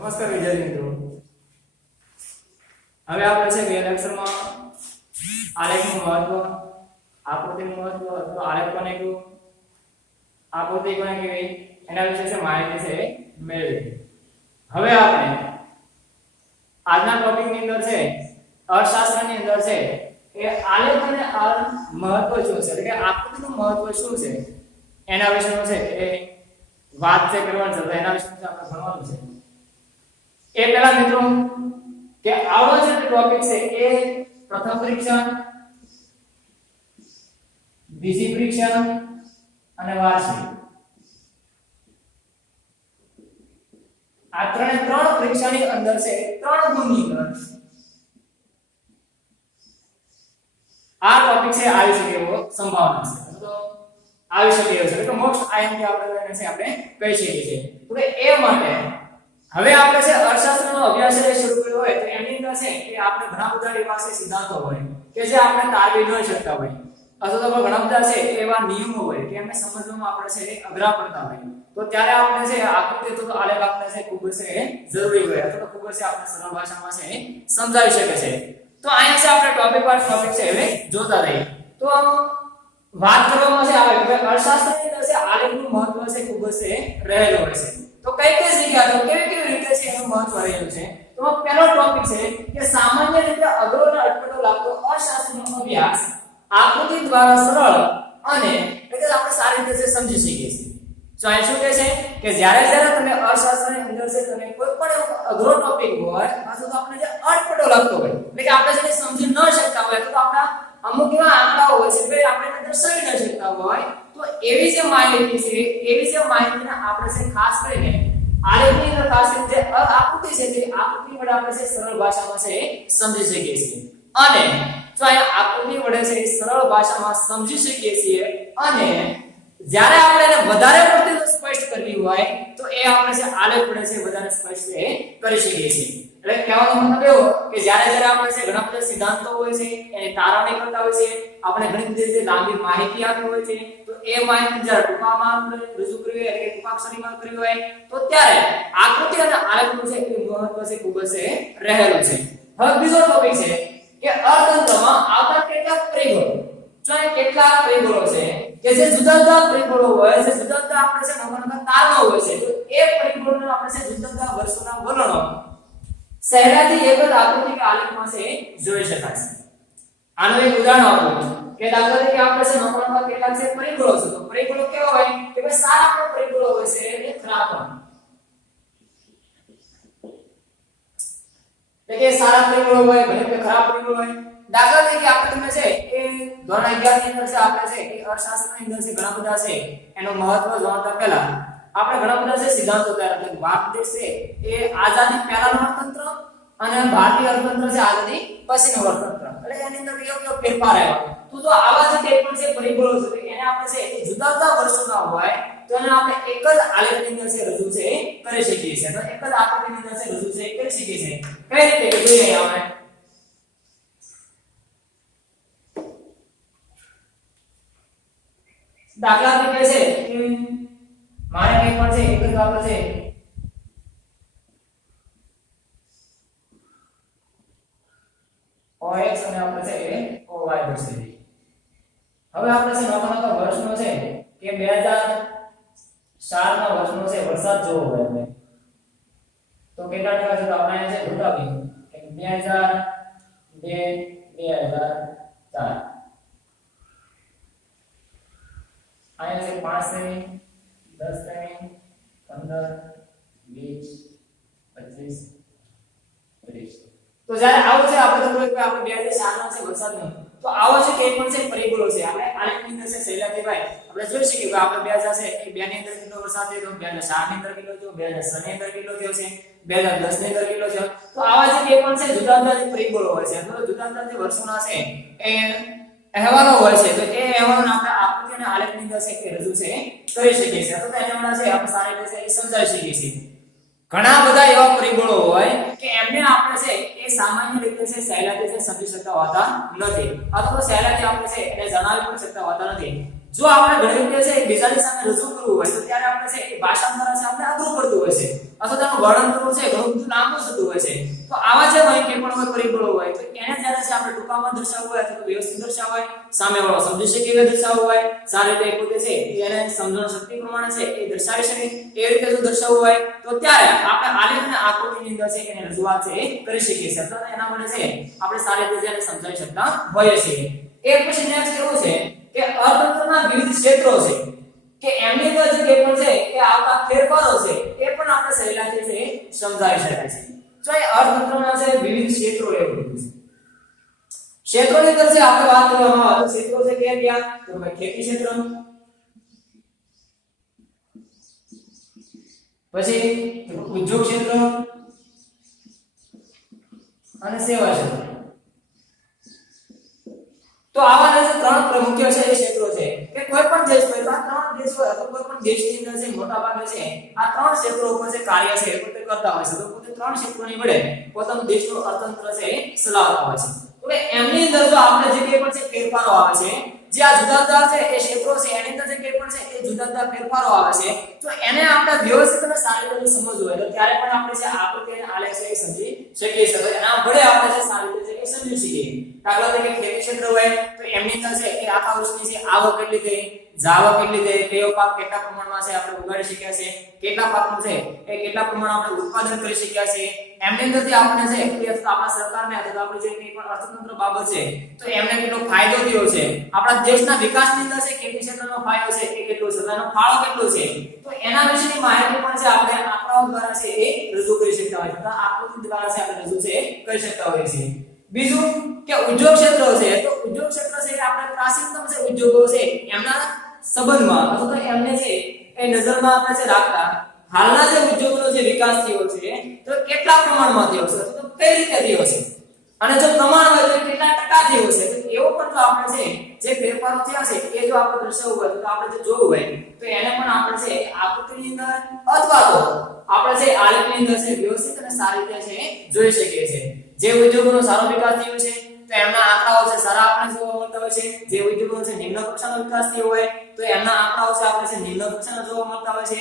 નમસ્કાર વિદ્યાર્થી મિત્રો, હવે આપણે છે બે લેક્ચરમાં આલેખનું મહત્વ, આકૃતિનું મહત્વ અથવા આલેખ કોને કહેવું, આકૃતિ કોને કહેવી એના વિશે છે માહિતી છે મેળવી. હવે આપણે આજના ટોપિકની અંદર છે અર્થશાસ્ત્રની અંદર છે એ આલેખ અને મહત્વ શું છે એટલે કે આકૃતિનું મહત્વ શું છે એના વિશેનું છે એ વાત છે કરવાની છે. એના વિશે આપણે ભણવાનું છે. એ પહેલા મિત્રો કે આવો જે ટોપિક છે એ પ્રથમ પરીક્ષણ, બીજી પરીક્ષણ અને વાર્ષિક આ ત્રણ પરીક્ષાની અંદર છે 3 ગુણની અંદર આ ટોપિક છે આવી શકે એવો સંભાવના છે. તો આવી શકે એવો છે તો મોસ્ટ આઈએમપી આપણે કહી શકીએ છીએ. તો એ માટે હવે આપણે છે અર્થશાસ્ત્રનો અભ્યાસ શરૂ કર્યો હોય તો એની અંદર છે કે આપણે ઘણા બધા એવા સિદ્ધાંતો હોય કે જે આપણે તારવી ન શકતા હોય અથવા તો ઘણા બધા છે એવા નિયમો હોય કે એમને સમજવામાં આપણે છે અઘરા પડતા હોય. તો ત્યારે આપણે છે આકૃતિ તો આલેખ આપણે છે ખૂબ છે જરૂરી હોય અથવા તો ખૂબ છે આપણે સરળ ભાષામાં છે સમજાવી શકે છે. તો અહીંયા છે આપણે ટોપિક પર ટોપિક છે હવે જોતા રહીએ. તો વાત કરવામાં છે આવે કે અર્થશાસ્ત્રની અંદર છે આલેખનું મહત્વ છે ખૂબ છે રહેલું હોય છે. તો કઈ જગ્યા તો કેવી રીતે છે એનું મહત્વ રહેલું છે. તો પહેલો ટોપિક છે કે સામાન્ય રીતે અઘરો અને અટપટો લાગતો અર્થશાસ્ત્રનો અભ્યાસ આકૃતિ દ્વારા સરળ અને એટલે આપણે સારી રીતે સમજી શકીએ છીએ. તો અહીં શું કહે છે કે જ્યારે તમે અર્થશાસ્ત્રની અંદર છે તમે કોઈ પણ અઘરો ટોપિક હોય અથવા તો આપણે જે અટપટો લાગતો હોય એટલે કે આપણે જેને સમજી ન શકતા હોય તો આપણા અમુક એવા આંકડાઓ હોય છે કે આપણે દર્શાવી ન શકતા હોય તો એવી જે માહિતી છે એવી જે માહિતીને આપણે છે ખાસ કરીને આલેખની અંદર ખાસ કરીને જે આકૃતિ છે તે આકૃતિ વડે આપણે છે સરળ ભાષામાં છે સમજી શકીએ છીએ. અને જો આ આકૃતિ વડે છે સરળ ભાષામાં સમજી શકીએ છીએ અને જ્યારે આપણે એને વધારે પડતી સ્પષ્ટ કરવી હોય તો એ આપણે છે આલેખ વડે છે વધારે સ્પષ્ટ કરી શકીએ છીએ. એટલે કહેવાનો મતલબ એવો કે જ્યારે આપણે છે ઘણા બધા સિદ્ધાંતો હોય છે એની તારવણી કરતા હોય છે આપણે ઘણી બધી લાંબી માહિતી આપી હોય છે તો એ માહિતી જ્યારે ટૂંકામાં રજૂ કરવી હોય એટલે ટૂંકાક્ષરીમાં કરવી હોય તો ત્યારે આકૃતિ અને આલેખનું છે એ મહત્વ છે ખૂબ જ રહેલું છે. હવે બીજો ટોપિક છે કે અર્થતંત્રમાં આવતા કેટલાક પરિબળો. જો એ કેટલાક પરિબળો છે કે જે જુદા જુદા પરિબળો હોય છે જુદા જુદા આપણે છે નંબરના કારણો હોય છે તો એ પરિબળોને આપણે છે જુદા જુદા વર્ષોના વર્ણનો સહેલાઈથી એક જ આકૃતિ કે આલેખમાં છે જોઈ શકાય છે. આનું એક ઉદાહરણ આપું કે દાખલા તરીકે આપણે છે નંબરમાં કેટલાક છે પરિબળો છે તો પરિબળો કેવા હોય કે ભાઈ સારા પણ પરિબળો હોય છે અને ખરાબ પણ. એટલે કે સારા પરિબળો હોય ભલે કે ખરાબ પરિબળો હોય. દાખલા તરીકે આપણે તમે છે એ ધોરણ 11 ની અંદર છે આપણે છે કે અર્થશાસ્ત્રની અંદર છે ઘણા બધા છે એનો મહત્વ જાણતા પહેલા આપણે ઘણા બધા છે સિદ્ધાંતો તૈયાર એટલે ભારત દેશ છે એ આઝાદી પહેલાનું અર્થતંત્ર અને ભારતીય અર્થતંત્ર છે આઝાદી પછીનું અર્થતંત્ર એટલે એની અંદર કેવો ફેરફાર આવ્યો. તો આવા જે કંઈ પણ છે પરિબળો છે એને આપણે છે જુદા જુદા વર્ષોના હોય તો એને આપણે એક જ આલેખની અંદર છે રજૂ છે કરી શકીએ છીએ. તો એક જ આકૃતિની અંદર છે રજૂ છે કરી શકીએ છીએ. કઈ રીતે જોઈએ આપણે દાખલા તરીકે છે કે મારે કંઈ પણ છે એક જ આપણે છે OX અને આપણે છે એ OY દર્શાવી. હવે આપણે છે નોખા વર્ષનો છે કે 2004 ના વર્ષનો છે વરસાદ જોવો હોય એટલે તો કેટલા ટકા છે તો આપણે છે ઘટાવી કે 2002 2004 આયા છે 5 સેમી 10 સેમી 15 20 25 30. તો જ્યારે આવો છે આપણે તો આપણે 2004 ના છે વરસાદનો તો આવો છે કે પણ છે પરિબળો છે આપણે આલેખની અંદર છે સહેલાઈથી ભાઈ આપણે જોઈ શકીએ કે આપણે 2000 છે એ 2 ની અંદર કેટલો વરસાદ થયો 2004 ની અંદર કેટલો થયો 2006 ની અંદર કેટલો થયો છે 2010 ની અંદર કેટલો થયો. તો આવા જે કે પણ છે જુદા જુદા પરિબળો હોય છે અથવા જુદા જુદા જે વર્ષોના છે એ અહેવાલો હોય છે તો એ અહેવાલોને આપણે આકૃતિ અને આલેખની અંદર છે કે રજૂ છે કરી શકીએ છીએ અથવા એના છે આપણે સારી રીતે સમજાવી શકીએ છીએ. ઘણા બધા એવા પરિબળો હોય કે એમને આપણે છે એ સામાન્ય રીતે છે સહેલાઈથી સમજી શકતા હોતા નથી અથવા સહેલાઈથી આપણે છે એને જણાવી પણ શકતા હોતા નથી. જો આપણે ગણિત છે બીજાની સામે રજૂ કરવું હોય તો ત્યારે આપણે છે એ ભાષાંતર છે આપણે અઘરું પડતું હોય છે અથવા તેનું વર્ણન કરવું છે ઘણું બધું લાંબુ થતું હોય છે તો આવા જે હોય કે પણ કોઈ પરિબળો હોય તો એને જ્યારે છે આપણે ટૂંકામાં દર્શાવવું હોય અથવા તો વ્યવસ્થિત દર્શાવવું હોય સામેવાળો સમજી શકે એવી દર્શાવવું હોય સારી રીતે પોતે છે એને સમજણ શક્તિ પ્રમાણે છે એ દર્શાવી શકે એ રીતે જો દર્શાવવું હોય તો ત્યારે આપણે આલેખ અને આકૃતિની અંદર છે એની રજૂઆત છે એ કરી શકીએ છીએ અથવા એના માટે છે આપણે સારી રીતે એને સમજાવી શકતા હોઈએ છીએ એક પછી નેક્સ્ટ એવું છે કે અર્થતંત્રના વિવિધ ક્ષેત્રો છે કે એમની અંદર જે પણ છે એ આવતા ફેરફારો છે એ પણ આપણે સહેલાઈથી છે સમજાવી શકાય છે તો એ અર્થતંત્રના છે વિવિધ ક્ષેત્રો એવું છે ક્ષેત્રોની અંદર છે આપણે વાત કરવામાં આવે તો ક્ષેત્રો છે કે ક્યાં તો ભાઈ ખેતી ક્ષેત્ર પછી ઉદ્યોગ ક્ષેત્ર અને સેવા ક્ષેત્ર તો આવા જે ત્રણ પ્રમુખ છે એ ક્ષેત્રો છે કે કોઈ પણ દેશ હોય તો આ ત્રણ દેશ હોય તો કોઈ પણ દેશની અંદર છે મોટા ભાગે છે આ ત્રણ ક્ષેત્રો ઉપર જે કાર્ય છે પોતે કરતા હોય છે તો પોતે ત્રણ ક્ષેત્રોની વડે પોતાનું દેશનું અર્થતંત્ર છે એ ચલાવતા હોય છે તો એમની અંદર જો આપણે જે કે પણ છે ફેરફારો આવે છે જે આ જુદા જુદા છે એ ક્ષેત્રો છે એની અંદર જે કે પણ છે એ જુદા જુદા ફેરફારો આવે છે તો એને આપણે વ્યવસ્થિત અને સારી રીતે સમજવું હોય તો ત્યારે પણ આપણે જે આકૃતિ અને આલેખ છે એ સમજી શકીએ છીએ તો એના વડે આપણે જે સારી રીતે એ સમજી શકીએ દાખલા તરીકે ખેતી ક્ષેત્ર હોય તો એમની અંદર છે એ આખા વર્ષની છે આવક કેટલી થઈ જાવક કેટલી થઈ કયો પાક કેટલા પ્રમાણમાં છે આપણે ઉગાડી શક્યા છે કેટલા પાકનું છે એ કેટલા પ્રમાણમાં આપણે ઉત્પાદન કરી શક્યા છે એમની અંદરથી આપણે છે કે આપણા સરકારને અથવા આપણે જે કંઈ પણ અર્થતંત્ર બાબત છે તો એમને કેટલો ફાયદો થયો છે આપણા દેશના વિકાસની અંદર છે ખેતી ક્ષેત્રનો ફાયદો છે એ કેટલો છે તેનો ફાળો કેટલો છે તો એના વિશેની માહિતી પણ છે આપણે આંકડાઓ દ્વારા છે એ રજૂ કરી શકતા હોય છે આકૃતિ દ્વારા છે આપણે રજૂ છે કરી શકતા હોઈએ છીએ બીજું કે ઉદ્યોગ ક્ષેત્ર છે તો ઉદ્યોગ ક્ષેત્ર છે આપણે પ્રાચીનતમ છે ઉદ્યોગો છે એમના સંબંધમાં અથવા તો એમને છે એ નજરમાં આપણે છે રાખતા હાલના જે ઉદ્યોગોનો જે વિકાસ થયો છે તો કેટલા પ્રમાણમાં થયો છે તો કઈ રીતે થયો છે અને જો પ્રમાણ હોય તો કેટલા ટકા થયો છે તો એવો પણ જો આપણે છે જે ફેરફારો થયા છે એ જો આપણે દર્શાવવું હોય તો આપણે જે જોવું હોય તો એને પણ આપણે છે આકૃતિની અંદર અથવા તો આપણે છે આલેખની અંદર છે વ્યવસ્થિત અને સારી રીતે છે જોઈ શકીએ છીએ જે ઉદ્યોગોનો સારો વિકાસ થયો છે તો એમના આંકડાઓ છે સારા આપણે જોવા મળતા હોય છે જે ઉદ્યોગોનો છે નિમ્ન કક્ષાનો વિકાસ થયો હોય તો એમના આંકડાઓ છે આપણે છે નિમ્ન કક્ષાના જોવા મળતા હોય છે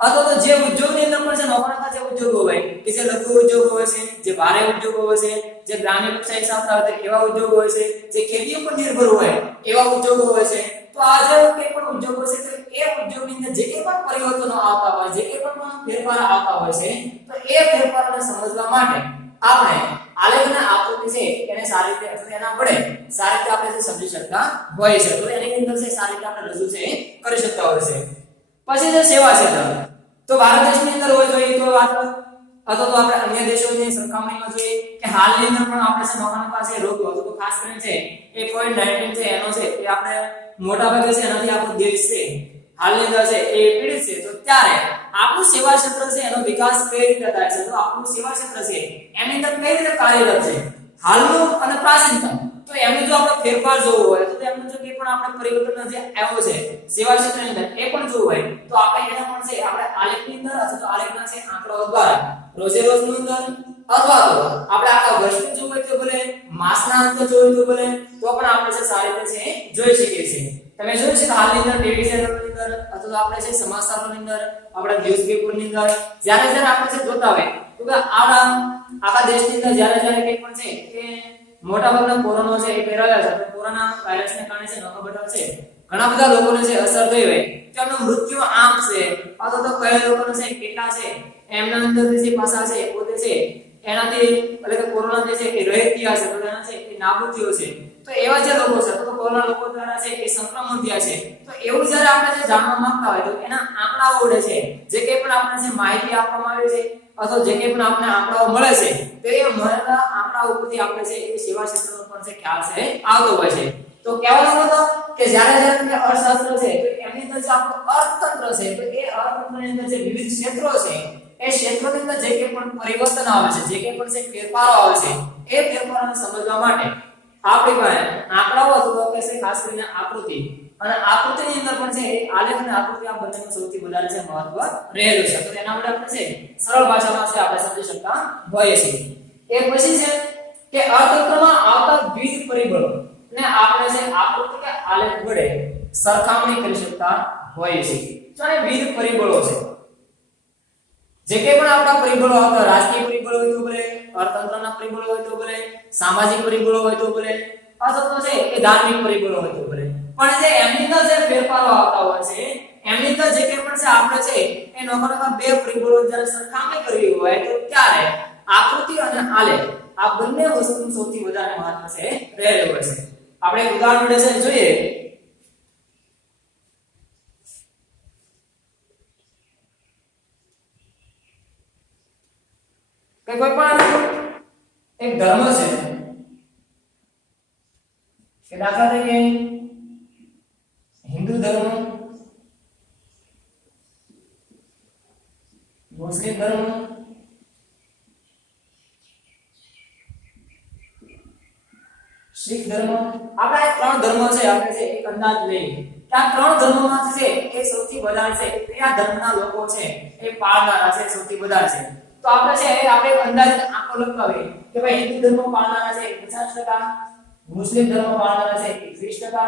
અથવા તો જે ઉદ્યોગની અંદર પણ છે નોકરાના જે ઉદ્યોગો હોય કે જે લઘુ ઉદ્યોગો હોય છે જે ભારે ઉદ્યોગો હોય છે જે ગ્રામીણ કક્ષાએ ચાલતા હોય એવા ઉદ્યોગો હોય છે જે ખેતી ઉપર નિર્ભર હોય એવા ઉદ્યોગો હોય છે તો આ જે કંઈ પણ ઉદ્યોગો છે તો એ ઉદ્યોગની અંદર જે કંઈ પણ પરિવર્તનો આવતા હોય જે કંઈ પણ ફેરફાર આવતા હોય છે તો એ ફેરફારોને સમજવા માટે આપણે આલેખના આકૃતિ છે એને સારી રીતે અથવા એના વડે સારી રીતે આપણે સમજી શકતા હોય છે તો એની અંદર છે સારી રીતે આપણે રજૂ છે કરી શકતા હોય છે પછી જે સેવા ક્ષેત્ર તો ભારત દેશની અંદર હોય જોઈએ તો વાત અથવા તો આપણે અન્ય દેશોની સરખામણીમાં જોઈએ કે હાલની અંદર પણ આપણે છે નોકરાના પાસે રોગ હતો તો ખાસ કરીને છે એ COVID-19 છે એનો છે એ આપણે મોટા ભાગે છે એનાથી આપણો દેશ છે હાલની અંદર છે એ પીડિત છે તો ત્યારે આપણું સેવા ક્ષેત્ર છે એનો વિકાસ કઈ રીતે થાય છે તો આપણું સેવા ક્ષેત્ર છે એની અંદર કઈ રીતે કાર્યરત છે હાલનું અને પ્રાચીનતમ તો એમને જો આપણે ફેરફાર જોવો હોય તો એમને જો કે પણ આપણે પરિવર્તન જે આવ્યો છે સેવા ક્ષેત્રની અંદર એ પણ જોવું હોય તો આપણે એને પણ છે આપણે આલેખની અંદર અથવા તો આલેખના છે આંકડાઓ દ્વારા રોજે રોજની અંદર અથવા તો આપણે આખા વર્ષનું જોવું હોય તો ભલે માસના અંતે જોવું તો ભલે તો પણ આપણે છે સારી રીતે છે જોઈ શકીએ છીએ તમે જોયું છે કે હાલની અંદર ટીવી ચેનલની અંદર અથવા તો આપણે છે સમાચારોની અંદર આપણા ન્યૂઝપેપરની અંદર જ્યારે આપણે છે જોતા હોય તો કે આખા દેશની અંદર જ્યારે કંઈ પણ છે કે મોટા ભાગના કોરોના છે એ ફેલાયા છે તો કોરોના વાયરસને કારણે છે નાના બધા છે ઘણા બધા લોકોને છે અસર થઈ હોય તો એમનું મૃત્યુ આમ છે અથવા તો કયા લોકોને છે કેટલા છે એમના અંદર જે પાસા છે પોતે છે એનાથી એટલે કે કોરોના જે છે એ રહી ગયા છે તો એના છે એ નાબૂદ થયો છે તો એવા જે લોકો છે તો કોરોના લોકો દ્વારા છે એ સંક્રમણ થયા છે તો એવું જ્યારે આપણે જે જાણવા માંગતા હોય તો એના આંકડાઓ ઉડે છે જે કંઈ પણ આપણે જે માહિતી આપવામાં આવે છે અથવા જે કંઈ પણ આપણે આંકડાઓ મળે છે તો એ મળેલા આંકડા ઉપરથી આપણે છે એ સેવા ક્ષેત્રનો પણ છે ખ્યાલ છે આવતો હોય છે તો કહેવાનો મતલબ કે જ્યારે અર્થશાસ્ત્ર છે તો એમની અંદર જે આપણું અર્થતંત્ર છે તો એ અર્થતંત્રની અંદર જે વિવિધ ક્ષેત્રો છે એ ક્ષેત્રોની અંદર જે કંઈ પણ પરિવર્તન આવે છે જે કંઈ પણ છે ફેરફારો આવે છે એ ફેરફારોને સમજવા માટે આપણી પાસે આંકડાઓ અથવા કે છે ખાસ કરીને આકૃતિ અને આકૃતિની અંદર પણ છે આલેખ અને આકૃતિ આ બંનેનું સૌથી વધારે છે મહત્વ રહેલું છે તો એના માટે આપણે છે સરળ ભાષામાં છે આપણે સમજી શકતા હોઈએ છીએ એ પછી છે કે અર્થતંત્રમાં આવતા વિવિધ પરિબળો ને આપણે છે આકૃતિ કે આલેખ વડે સરખામણી કરી શકતા હોઈએ છીએ. જો આ વિવિધ પરિબળો છે, જે કે પણ આપણા પરિબળો આવતા, રાજકીય પરિબળો હોય તો ભલે, અર્થતંત્રના પરિબળો હોય તો ભલે, સામાજિક પરિબળો હોય તો ભલે, અથવા તો છે એ ધાર્મિક પરિબળો હોય તો ભલે, પણ જે એમની અંદર જે ફેરફારો આવતા હોય છે, એમની અંદર જે કે પણ છે આપણે છે એ નોખા બે પરિબળો જ્યારે સરખામણી કરવી હોય તો ત્યારે આકૃતિ અને આલેખ આ બંને વસ્તુનું સૌથી વધારે મહત્વ છે રહેલું હોય છે. આપણે એક ઉદાહરણ વડે છે જોઈએ કે કોઈ પણ એક ધર્મ છે કે દાખલા તરીકે હિન્દુ ધર્મ, મુસ્લિમ ધર્મ, શીખ ધર્મ, આપણા ત્રણ ધર્મો છે. આપણે છે એક અંદાજ લઈએ કે આ ત્રણ ધર્મોમાં છે એ સૌથી વધારે છે કયા ધર્મના લોકો છે એ પાળનારા છે સૌથી વધારે છે. તો આપણે છે આપણે એક અંદાજ આંકડો લગાવીએ કે ભાઈ હિન્દુ ધર્મ પાળનારા છે 50%, મુસ્લિમ ધર્મ પાળનારા છે 20%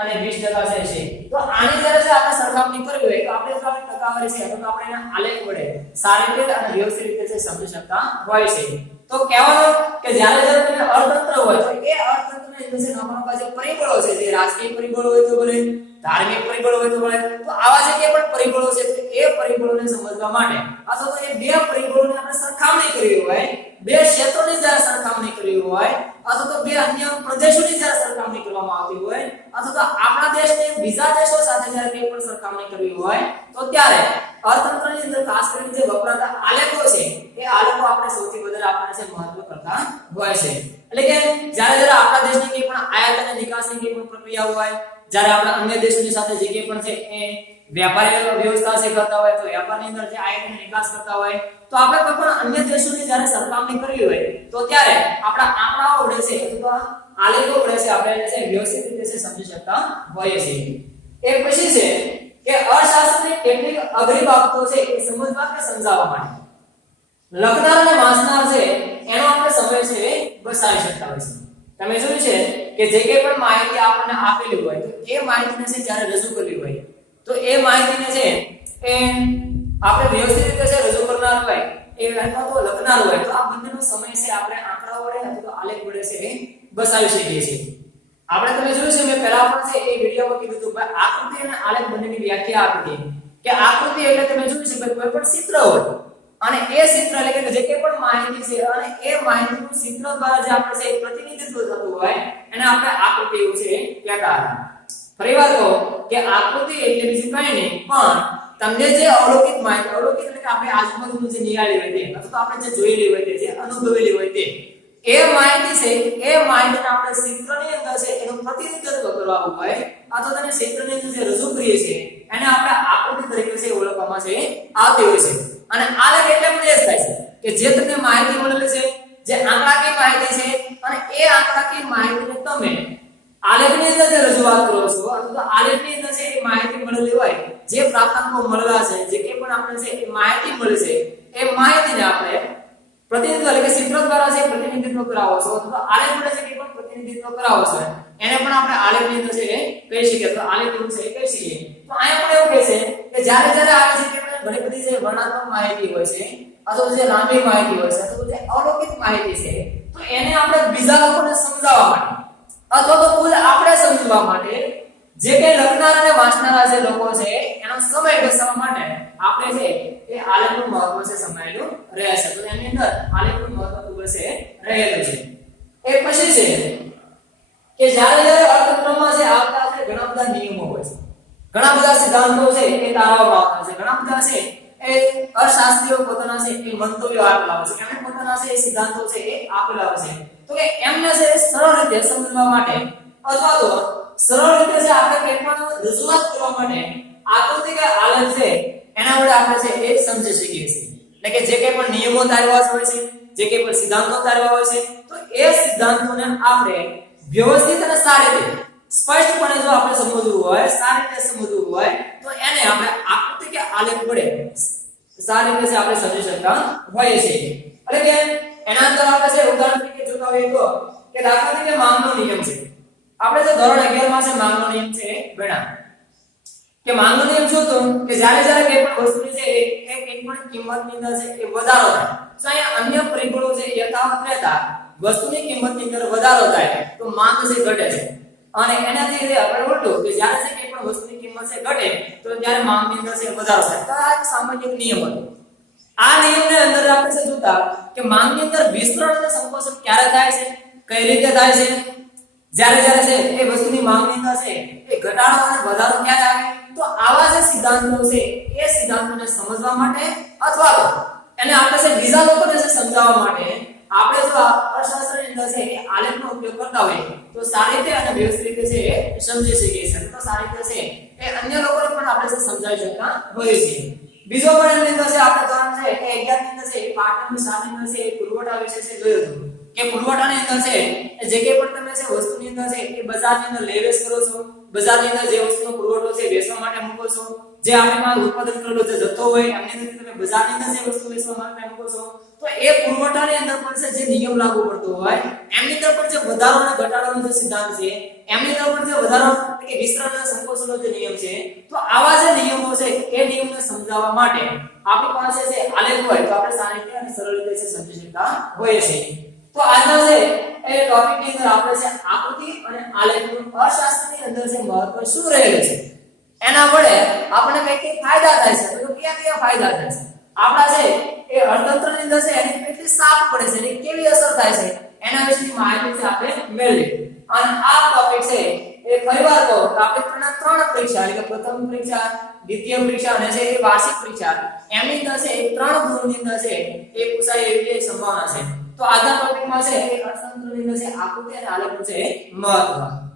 અને 20% છે શીખ. તો આની જ્યારે છે આપણે સરખામણી કરવી હોય તો આપણે જો ટકાવારી છે તો આપણે એના આલેખ વડે સારી રીતે અને વ્યવસ્થિત રીતે છે સમજી શકતા હોય છે. તો કહેવાનું કે જ્યારે જ્યારે તમે અર્થતંત્ર હોય તો એ અર્થતંત્રની અંદર છે નોખા જે પરિબળો છે, જે રાજકીય પરિબળો હોય તો ભલે, ધાર્મિક પરિબળો હોય તો ભલે, તો આવા જે કે પણ પરિબળો છે એ પરિબળોને સમજવા માટે અથવા તો એ બે પરિબળોને આપણે સરખામણી કરવી હોય, બે ક્ષેત્રોની જ્યારે સરખામણી કરવી હોય અથવા તો બે અન્ય પ્રદેશોની જ્યારે સરખામણી કરવામાં આવતી હોય અથવા તો આપણા દેશને બીજા દેશો સાથે જ્યારે કોઈ પણ સરખામણી કરવી હોય તો ત્યારે અર્થતંત્રની અંદર ખાસ કરીને જે વપરાતા આલેખો છે એ આલેખો આપણે સૌથી વધારે આપણને છે મહત્વ કરતા હોય છે. એટલે કે જ્યારે આપણા દેશની કોઈ પણ આયાત અને નિકાસની કોઈ પણ પ્રક્રિયા હોય, જ્યારે આપણે અન્ય દેશોની સાથે જે કંઈ પણ છે એ વ્યાપારી વ્યવસ્થા છે કરતા હોય તો વ્યાપારની અંદર જે આયાત અને નિકાસ કરતા હોય તો આપણે કોઈ પણ અન્ય દેશોની જ્યારે સરખામણી કરવી હોય તો ત્યારે આપણા આંકડાઓ વડે છે અથવા આલેખો વડે છે આપણે એને છે વ્યવસ્થિત રીતે સમજી શકતા હોઈએ છીએ. એ પછી છે કે અર્થશાસ્ત્રની કેટલીક અઘરી બાબતો છે એ સમજવા કે સમજાવવા માટે લખનાર અને વાંચનાર છે એનો આપણે સમય છે બચાવી શકતા હોય છે. તમે જોયું છે કે જે કંઈ પણ માહિતી આપણને આપેલી હોય તો એ માહિતીને છે જ્યારે રજૂ કરવી હોય તો એ માહિતીને છે એ આપણે વ્યવસ્થિત રીતે છે રજૂ કરનાર હોય એ અથવા તો લખનાર હોય તો આ બંનેનો સમય છે આપણે આંકડા વડે અથવા તો આલેખ વડે છે બચાવી શકીએ છીએ. આપણે તમે જોયું છે મેં પહેલા પણ છે એ વિડિયોમાં કીધું હતું કે આકૃતિ અને આલેખ બંનેની વ્યાખ્યા આપી હતી કે આકૃતિ એટલે તમે જોયું છે કે કોઈ પણ ચિત્ર હોય અને એ ચિત્ર એટલે કે જે કંઈ પણ માહિતી છે અને એ માહિતીનું ચિત્ર દ્વારા જે આપણે છે પ્રતિનિધિત્વ થતું હોય એને આપણે આકૃતિ એવું છે કહેતા હતા. ફરીવાર કહો કે આકૃતિ એટલે બીજું કંઈ નહીં પણ તમને જે અવલોકિત માહિતી, અવલોકિત એટલે કે આપણે આજુબાજુનું જે નિહાળી હોય તે અથવા તો આપણે જે જોયેલી હોય તે, જે અનુભવેલી હોય તે એ માહિતી છે એ માહિતીને આપણે ચિત્રની અંદર છે એનું પ્રતિનિધિત્વ કરવાનું હોય અથવા તેને ચિત્રની અંદર જે રજૂ કરીએ છીએ એને આપણે આકૃતિ તરીકે છે ઓળખવામાં છે આવતી હોય છે. અને આલેખ એટલે પણ એ થાય છે કે જે તમને માહિતી મળેલી છે, જે આંકડાકીય માહિતી છે અને એ આંકડાકીય માહિતીને તમે આલેખની અંદર જે રજૂઆત કરો છો અથવા તો આલેખની અંદર છે એ માહિતી મળેલી હોય, જે પ્રાપ્તાંકો મળેલા છે, જે કંઈ પણ આપણે છે એ માહિતી મળે છે એ માહિતીને આપણે પ્રતિનિધિત્વ એટલે કે ચિત્ર દ્વારા જે પ્રતિનિધિત્વ કરાવો છો અથવા આલેખ વડે જે કંઈ પણ પ્રતિનિધિત્વ કરાવો છો એને પણ આપણે આલેખની અંદર છે કહી શકીએ અથવા આલેખ એવું છે કહી શકીએ. તો અહીંયા પણ એવું કહે છે કે જ્યારે જ્યારે આવે છે કે ઘણી બધી જે વર્ણનાત્મક માહિતી હોય છે અથવા જે લાંબી માહિતી હોય છે અથવા જે અવલોકિત માહિતી છે તો એને આપણે બીજા લોકોને સમજાવવા માટે અથવા તો ખુદ આપણે સમજવા માટે જે કે લખનાર અને વાંચનારા જે લોકો છે એનો સમય બચાવવા માટે આપણે છે એ આલેખનું મહત્વ છે સમજાયેલું રહે છે. તો એની અંદર આલેખનું મહત્વ ખૂબ છે રહેલું છે. એ પછી છે કે જ્યારે અર્થતંત્રમાં છે આવતા છે ઘણા બધા નિયમો હોય છે, ઘણા બધા સિદ્ધાંતો છે એ તારવવામાં આવતા છે, ઘણા બધા છે એ અર્થશાસ્ત્રીઓ પોતાના છે એ મંતવ્યો આપેલા હોય છે, એમને પોતાના છે એ સિદ્ધાંતો છે એ આપેલા હોય છે. તો કે એમને છે સરળ રીતે સમજવા માટે અથવા તો સરળ રીતે છે આપણે કંઈ પણ રજૂઆત કરવા માટે આકૃતિ કે આલેખ છે એના વડે આપણે છે એ સમજી શકીએ છીએ. એટલે કે જે કંઈ પણ નિયમો તારવા હોય છે, જે કંઈ પણ સિદ્ધાંતો તારવા હોય છે તો એ સિદ્ધાંતોને આપણે વ્યવસ્થિત અને સારી રીતે સ્પષ્ટપણે જો આપણે સમજવું હોય, સારી રીતે સમજવું હોય તો એને આપણે આકૃતિ કે આલેખ વડે સારી રીતે આપણે સમજી શકતા હોઈએ છીએ. એટલે કે એના અંદર આપણે છે ઉદાહરણ તરીકે જોતા હોઈએ તો કે દાખલા તરીકે માંગનો નિયમ છે. આપણે જો ધોરણ 11 માં છે માંગનો નિયમ છે એ ભણ્યા કે માંગનો નિયમ શું હતો કે જ્યારે જ્યારે કોઈ પણ વસ્તુની છે એક પણ કિંમતની અંદર છે એ વધારો થાય તો અહીંયા અન્ય પરિબળો છે યથાવત રહેતા વસ્તુની કિંમતની અંદર વધારો થાય તો માંગ છે ઘટે છે અને એનાથી આપણે ઉલટું કે જ્યારે છે કોઈ પણ વસ્તુની કિંમત છે ઘટે તો ત્યારે માંગની અંદર છે વધારો થાય તો આ એક સામાન્ય નિયમ હતો આ નિયમની અંદર આપણે છે જોતા કે માંગની અંદર વિસ્તરણ અને સંકોચન ક્યારે થાય છે કઈ રીતે થાય છે જ્યારે જ્યારે છે એ વસ્તુની માંગની અંદર છે એ ઘટાડો અને વધારો ક્યારે આવે તો આવા જે સિદ્ધાંતો છે એ સિદ્ધાંતોને સમજવા માટે અથવા તો એને આપણે છે બીજા લોકોને છે સમજાવવા માટે આપણે જો અર્થશાસ્ત્રની અંદર છે એ આલેખનો ઉપયોગ કરતા હોય તો સારી રીતે અને વ્યવસ્થિત રીતે છે એ સમજી શકીએ છીએ તો સારી રીતે છે એ અન્ય લોકોને પણ આપણે છે સમજાવી શકતા હોઈએ છીએ બીજો પણ એની અંદર છે આપણે ધોરણ છે એ 11 ની અંદર છે પાઠ નંબર 7 ની અંદર છે એ પુરવઠા વિશે છે જોયું હતું કે પુરવઠાની અંદર છે જે કે પણ તમે છે વસ્તુની અંદર છે એ બજારની અંદર લેવેશ કરો છો બજારની અંદર જે વસ્તુનો પુરવઠો છે વેચવા માટે મૂકો છો જે આપણે ઉત્પાદન કરેલો જે જથ્થો હોય એમની અંદર તમે બજારની અંદર જે વસ્તુ વેચવા માટે મૂકો છો તો એ પુરવઠાની અંદર પણ છે જે નિયમ લાગુ પડતો હોય એમની અંદર પણ જે વધારો અને ઘટાડોનો જે સિદ્ધાંત છે એમની અંદર પણ જે વધારો કે વિસ્તરણ અને સંકોચનનો જે નિયમ છે તો આવા જે નિયમો છે એ નિયમને સમજાવવા માટે આપણી પાસે જે આલેખ હોય તો આપણે સારી રીતે અને સરળ રીતે સમજી શકતા હોઈએ છીએ તો આજના છે એ ટોપિકની અંદર આપણે છે આકૃતિ અને આલેખનું અર્થશાસ્ત્રની અંદર જે મહત્વ શું રહેલું છે એના વડે આપણને કઈ ફાયદા થાય છે તો કયા ફાયદા થાય છે આપણા છે એ અર્થતંત્રની અંદર છે એની કેટલી સાફ પડે છે એની કેવી અસર થાય છે એના વિશેની માહિતી છે આપણે મેળવી અને આ ટોપિક છે એ ફરીવાર કહો તો આપણે ત્રણ પરીક્ષા એટલે કે પ્રથમ પરીક્ષા દ્વિતીય પરીક્ષા અને છે એ વાર્ષિક પરીક્ષા એમની અંદર છે એ 3 ગુણની અંદર છે એ પૂછાય એવી સંભાવના છે તો આજના ટોપિકમાં છે એ અર્થતંત્રની અંદર છે આકૃતિ અને આલેખનું છે મહત્વ